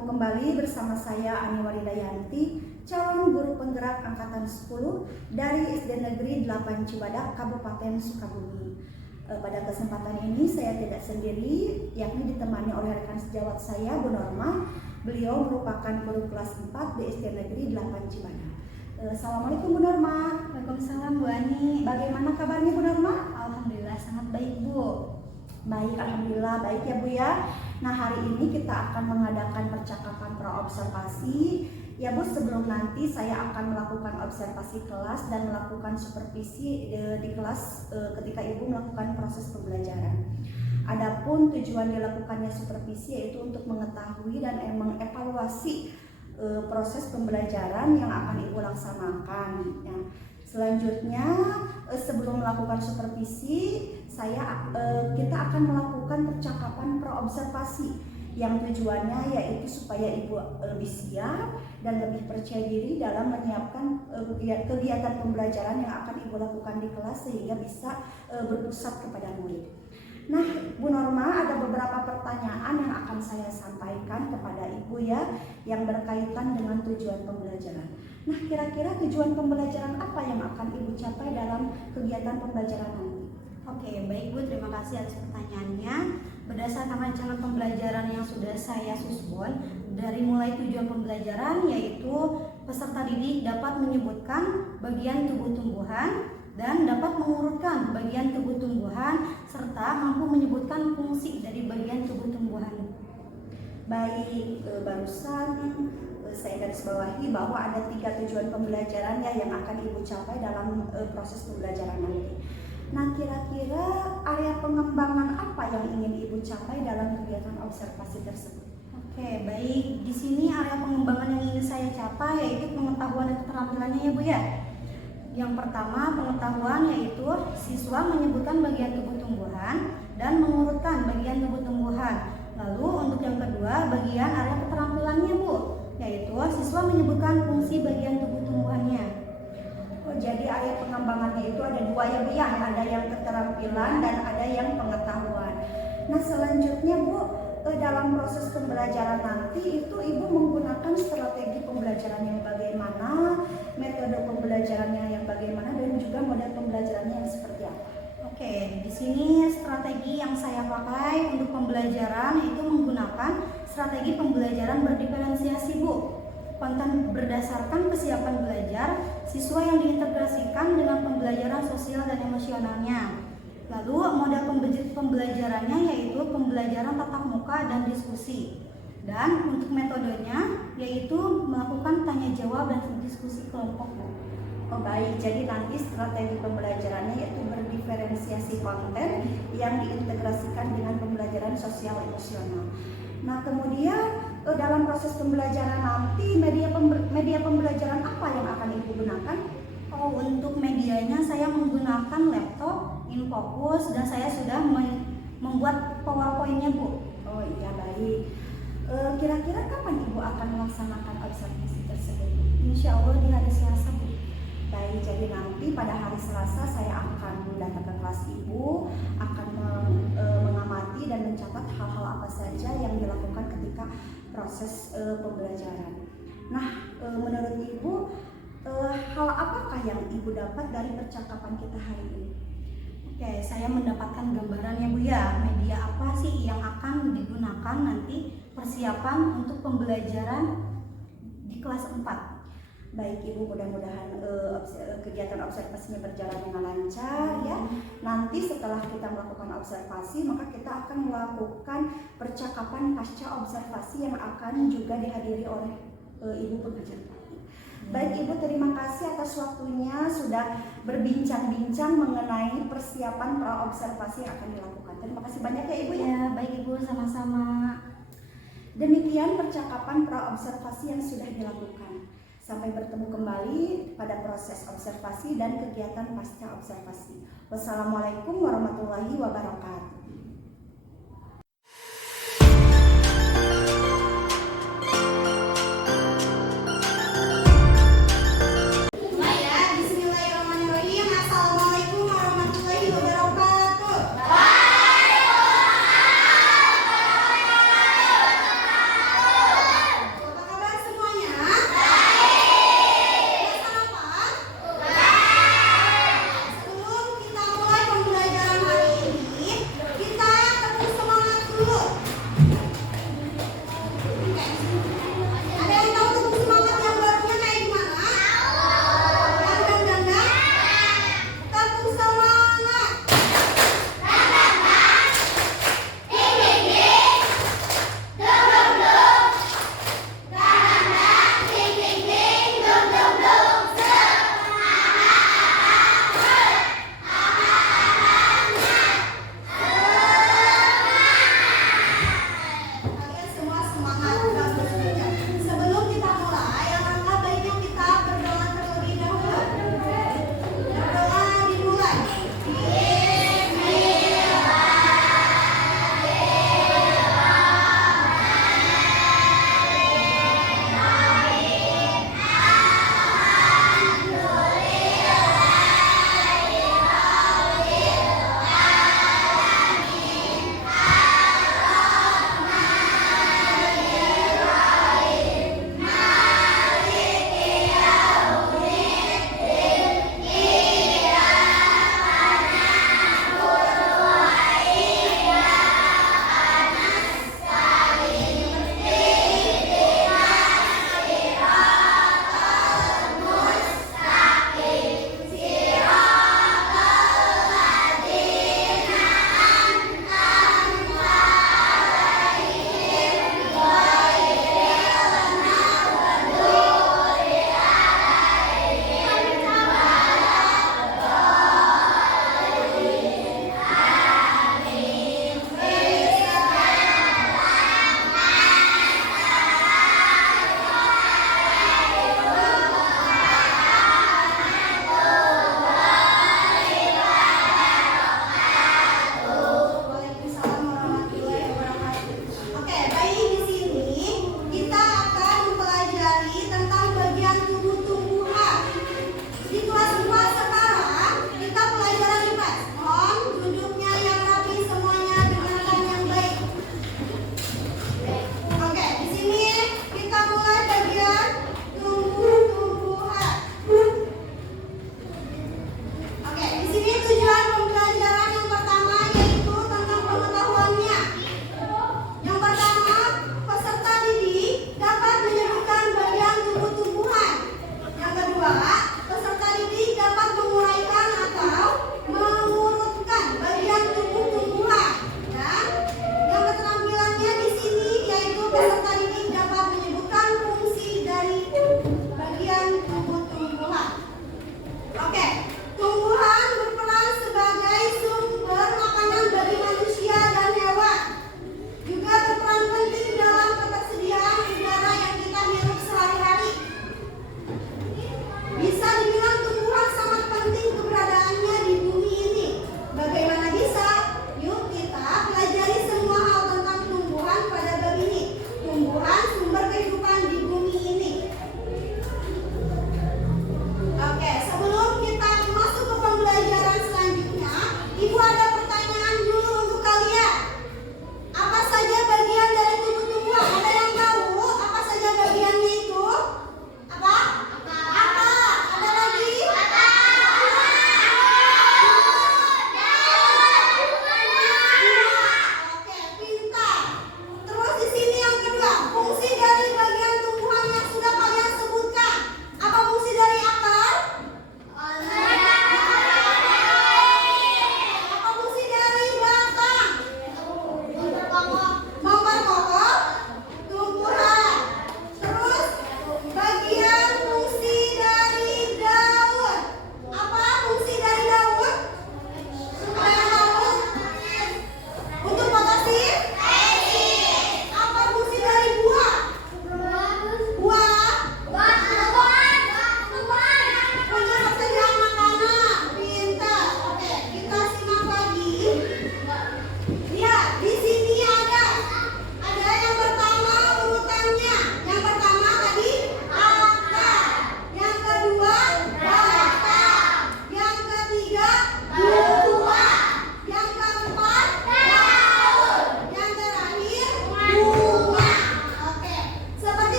bertemu kembali bersama saya Ani Waridayanti, calon guru penggerak angkatan 10 dari SD Negeri 8 Cibadak, Kabupaten Sukabumi. Pada kesempatan ini saya tidak sendiri, yakni ditemani oleh rekan sejawat saya, Bu Norma. Beliau merupakan guru kelas 4 di SD Negeri 8 Cibadak. Assalamualaikum Bu Norma. Waalaikumsalam Bu Ani. Bagaimana kabarnya Bu Norma? Alhamdulillah sangat baik Bu. Baik, alhamdulillah baik ya Bu ya. Nah, hari ini kita akan mengadakan percakapan praobservasi. Ya Bu, sebelum nanti saya akan melakukan observasi kelas dan melakukan supervisi di kelas ketika Ibu melakukan proses pembelajaran. Adapun tujuan dilakukannya supervisi yaitu untuk mengetahui dan mengevaluasi proses pembelajaran yang akan Ibu laksanakan. Ya. Selanjutnya, sebelum melakukan supervisi, kita akan melakukan percakapan praobservasi yang tujuannya yaitu supaya Ibu lebih siap dan lebih percaya diri dalam menyiapkan kegiatan pembelajaran yang akan Ibu lakukan di kelas sehingga bisa berpusat kepada murid. Nah, Bu Norma, ada beberapa pertanyaan yang akan saya sampaikan kepada Ibu ya, yang berkaitan dengan tujuan pembelajaran. Nah, kira-kira tujuan pembelajaran apa yang akan Ibu capai dalam kegiatan pembelajaran nanti? Oke, baik Bu, terima kasih atas pertanyaannya. Berdasarkan rancangan pembelajaran yang sudah saya susun, dari mulai tujuan pembelajaran yaitu peserta didik dapat menyebutkan bagian tubuh tumbuhan dan dapat mengurutkan bagian tubuh tumbuhan serta mampu menyebutkan fungsi dari bagian tubuh tumbuhan. Baik, barusan saya garis bawahi bahwa ada 3 tujuan pembelajaran ya yang akan Ibu capai dalam proses pembelajaran nanti. Nah, kira-kira area pengembangan apa yang ingin Ibu capai dalam kegiatan observasi tersebut? Oke, baik. Di sini area pengembangan yang ingin saya capai yaitu pengetahuan dan keterampilannya ya Bu ya. Yang pertama, pengetahuan yaitu siswa menyebutkan bagian tubuh tumbuhan dan mengurutkan bagian tubuh tumbuhan. Lalu untuk yang kedua, bagian area keterampilannya Bu, yaitu siswa menyebutkan fungsi bagian tubuh tumbuhannya. Oh, jadi area pengembangannya itu ada 2 ya Bu ya, ada yang keterampilan dan ada yang pengetahuan. Nah, selanjutnya Bu, dalam proses pembelajaran nanti itu Ibu menggunakan strategi pembelajaran yang bagaimana, metode pembelajarannya yang bagaimana, dan juga model pembelajarannya yang seperti apa? Oke, di sini strategi yang saya pakai untuk pembelajaran itu menggunakan strategi pembelajaran berdiferensiasi Bu. Konten berdasarkan kesiapan belajar siswa yang diintegrasikan dengan pembelajaran sosial dan emosionalnya. Lalu model pembelajarannya yaitu pembelajaran tatap muka dan diskusi. Dan untuk metodenya yaitu melakukan tanya jawab dan diskusi kelompok. Oh baik, jadi nanti strategi pembelajarannya yaitu berdiferensiasi konten yang diintegrasikan dengan pembelajaran sosial emosional. Nah, kemudian dalam proses pembelajaran nanti media pembelajaran apa yang akan Ibu gunakan? Oh, untuk medianya saya menggunakan laptop, InFocus, dan saya sudah membuat PowerPoint-nya Bu. Oh iya, baik. Kira-kira kapan Ibu akan melaksanakan observasi tersebut? Insya Allah di hari Selasa Bu. Baik, jadi nanti pada hari Selasa saya akan datang ke kelas Ibu, akan mengamati dan mencatat hal-hal apa saja yang dilakukan ketika proses pembelajaran. Nah, menurut Ibu, hal apakah yang Ibu dapat dari percakapan kita hari ini? Oke, saya mendapatkan gambarannya Bu ya, media apa sih yang akan digunakan nanti persiapan untuk pembelajaran di kelas 4. Baik Ibu, mudah-mudahan kegiatan observasinya berjalan dengan lancar ya. Nanti setelah kita melakukan observasi, maka kita akan melakukan percakapan pasca observasi yang akan juga dihadiri oleh Ibu pengajar. Baik Ibu, terima kasih atas waktunya sudah berbincang-bincang mengenai persiapan praobservasi yang akan dilakukan. Terima kasih banyak ya Ibu ya. Baik Ibu, sama-sama. Demikian percakapan praobservasi yang sudah dilakukan. Sampai bertemu kembali pada proses observasi dan kegiatan pasca observasi. Wassalamualaikum warahmatullahi wabarakatuh.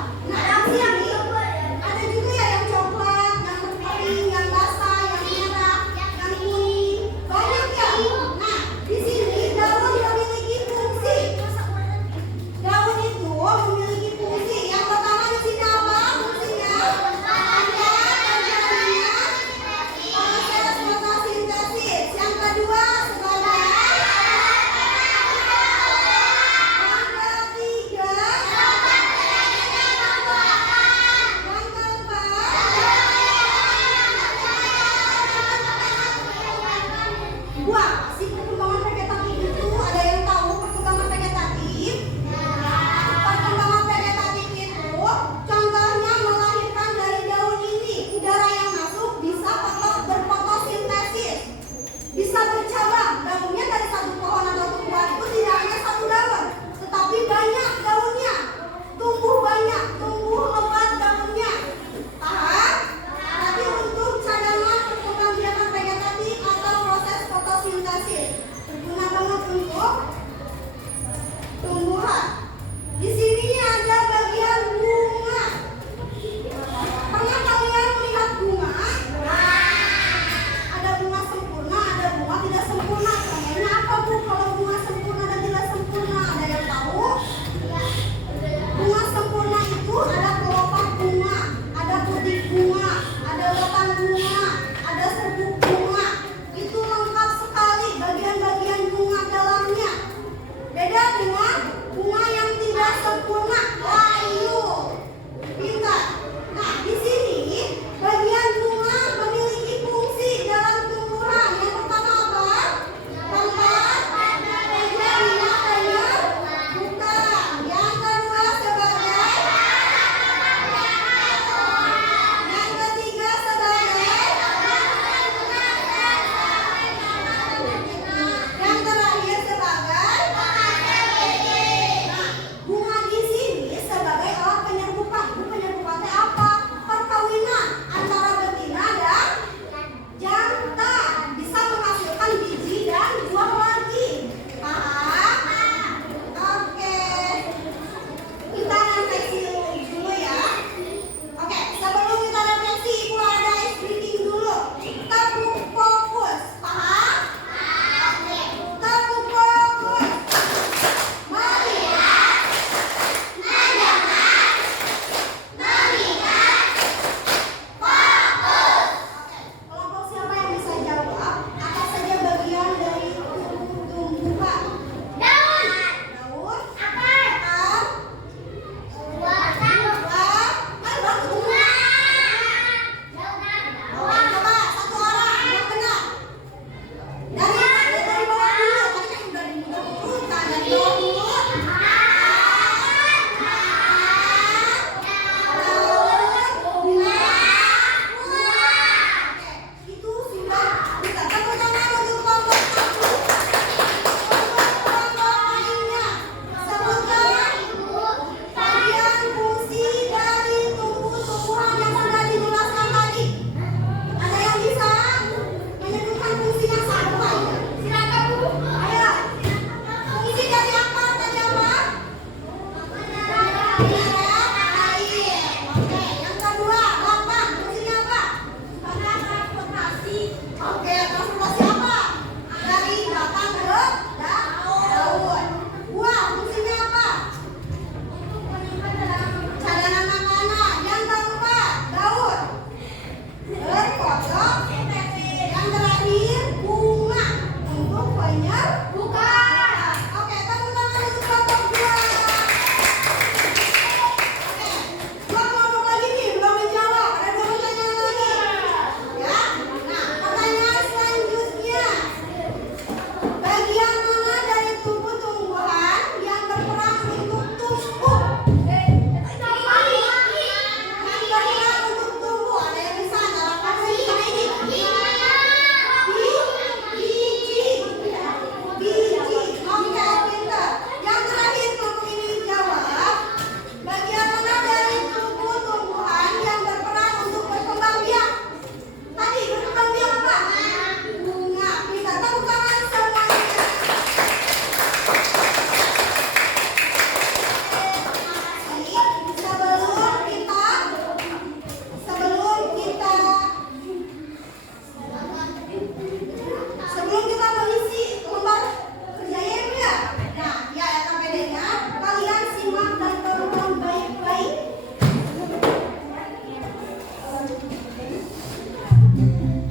Nah, yang ini ada juga ya yang coklat, yang berpink, yang basah, yang merah, yang kuning. Banyak ya. Nah, di sini daun memiliki fungsi. Daun itu memiliki fungsi. Yang pertama di sini apa fungsinya? Ada kerjanya proses fotosintesis. Yang kedua sebagai yang ketiga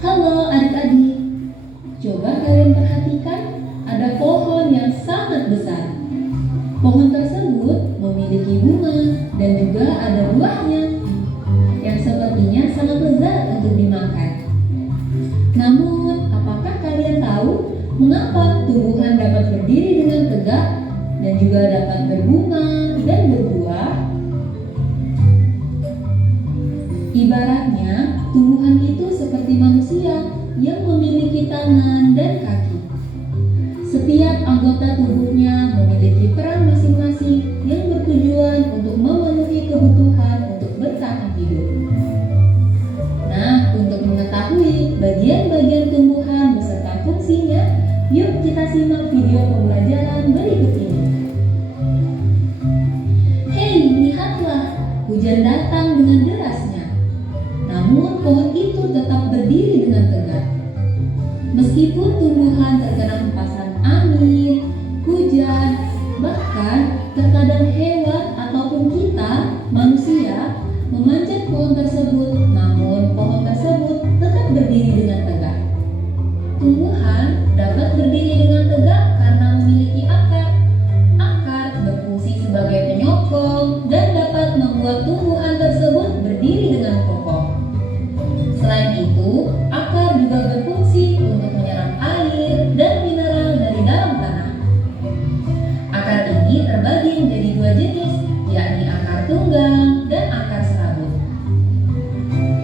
Halo adik-adik, coba kalian perhatikan ada pohon yang sangat besar. Pohon tersebut memiliki bunga dan juga ada buahnya yang sepertinya sangat lezat untuk dimakan. Namun, apakah kalian tahu mengapa tumbuhan dapat berdiri dengan tegak dan juga dapat berbunga dan berbuah? Ibaratnya, tumbuhan itu seperti manusia yang memiliki tangan dan kaki. Setiap anggota tubuhnya memiliki peran masing-masing yang bertujuan untuk memenuhi kebutuhan untuk bertahan hidup. Nah, untuk mengetahui bagian-bagian tumbuhan beserta fungsinya, yuk kita simak video pembelajaran berikut ini. Hei, lihatlah, hujan datang dengan derasnya. Namun pohon itu tetap berdiri dengan tegak. Meskipun tumbuhan terkena hempasan angin, hujan, bahkan terkadang hewan ataupun kita, manusia, memanjat pohon tersebut, namun pohon tersebut tetap berdiri dengan tegak. Tumbuhan dapat berdiri dengan tegak karena memiliki akar. Akar berfungsi sebagai penyokong dan dapat membuat tumbuhan tersebut berdiri dengan kokoh. Selain itu, akar juga berfungsi untuk menyerap air dan mineral dari dalam tanah. Akar ini terbagi menjadi dua jenis, yakni akar tunggang dan akar serabut.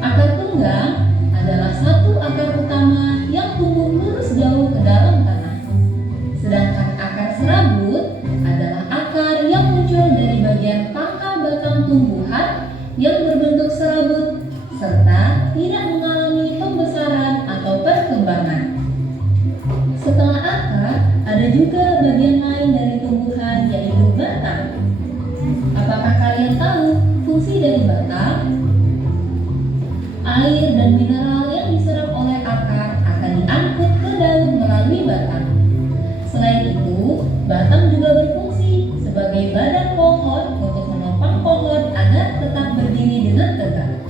Akar tunggang adalah satu akar utama yang tumbuh lurus jauh ke dalam tanah. Sedangkan akar serabut adalah akar yang muncul dari bagian pangkal batang tumbuhan yang berbentuk serabut serta tidak mengalami pembesaran atau perkembangan. Setelah akar, ada juga bagian lain dari tumbuhan yaitu batang. Apakah kalian tahu fungsi dari batang? Air dan mineral yang diserap oleh akar akan diangkut ke daun melalui batang. Selain itu, batang juga berfungsi sebagai badan pohon untuk menopang pohon agar tetap berdiri dengan tegak.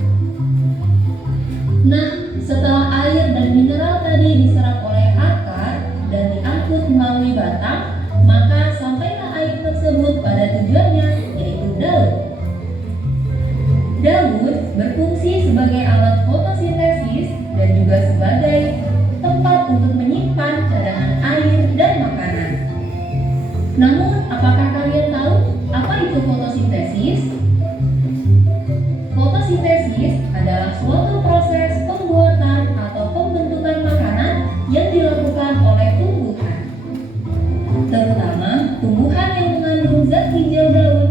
Nah, setelah air dan mineral tadi diserap oleh akar dan diangkut melalui batang, maka sampailah air tersebut pada tujuannya, yaitu daun. Daun berfungsi sebagai alat fotosintesis dan juga sebagai tempat untuk menyimpan cadangan air dan makanan. Namun, apakah kalian tahu apa itu fotosintesis? Fotosintesis adalah suatu proses pembuatan atau pembentukan makanan yang dilakukan oleh tumbuhan, terutama tumbuhan yang mengandung zat hijau daun,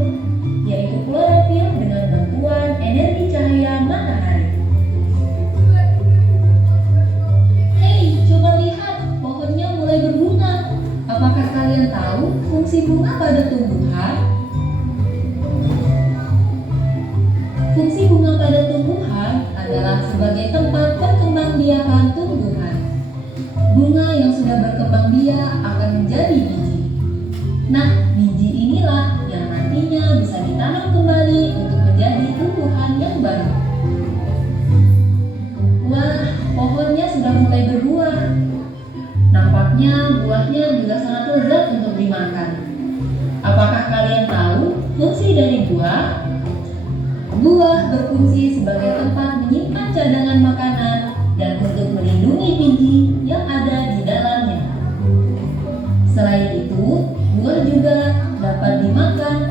yaitu klorofil dengan bantuan energi cahaya matahari. Hei, coba lihat, pohonnya mulai berbunga. Apakah kalian tahu fungsi bunga pada tumbuhan? Fungsi bunga pada tumbuhan adalah sebagai tempat perkembangbiakan tumbuhan. Bunga yang sudah berkembang biak akan menjadi biji. Nah, biji inilah yang nantinya bisa ditanam kembali untuk menjadi tumbuhan yang baru. Wah, pohonnya sudah mulai berbuah. Nampaknya buahnya juga sangat lezat untuk dimakan. Apakah kalian tahu fungsi dari buah? Buah berfungsi sebagai tempat menyimpan cadangan makanan dan untuk melindungi biji yang ada di dalamnya. Selain itu, buah juga dapat dimakan